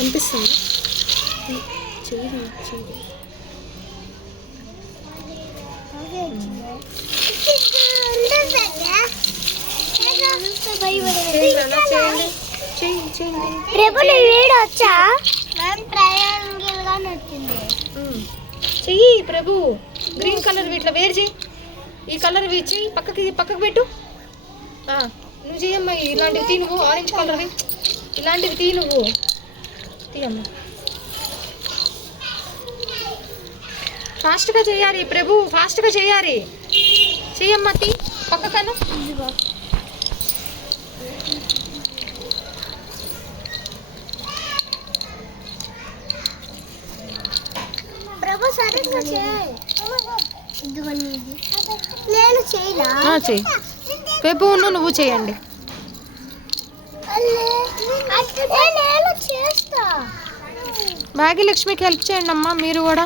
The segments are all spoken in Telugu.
అనిపిస్తుంది. చెయ్యి చెయ్యి చెయ్యి ప్రభు. గ్రీన్ కలర్ ఇట్లా వేరు చెయ్యి. ఈ కలర్ చెయ్యి, పక్కకు పెట్టు. నువ్వు చెయ్యమ్మా. ఇలాంటివి తీ నువ్వు. ఆరెంజ్ కలర్వి ఇలాంటివి తీ నువ్వు. తీయమ్మా. ఫాస్ట్గా చేయాలి ప్రభు, ఫాస్ట్గా చేయాలి. చెయ్యమ్మా. తీ పక్కకను. చెయ్యి ప్రభు. నువ్వు చేయండి. భాగ్యలక్ష్మికి హెల్ప్ చేయండి అమ్మా. మీరు కూడా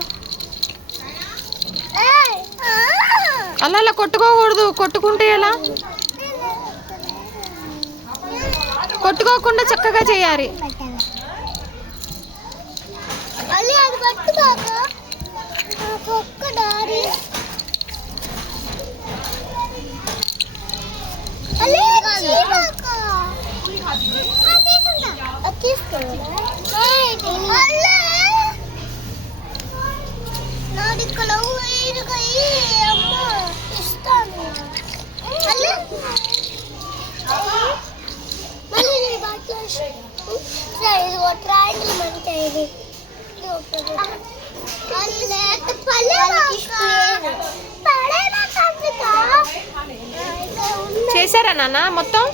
అలా కొట్టుకోకూడదు. కొట్టుకుంటే ఎలా? కొట్టుకోకుండా చక్కగా చేయాలి. చేశారా నాన్న మొత్తం?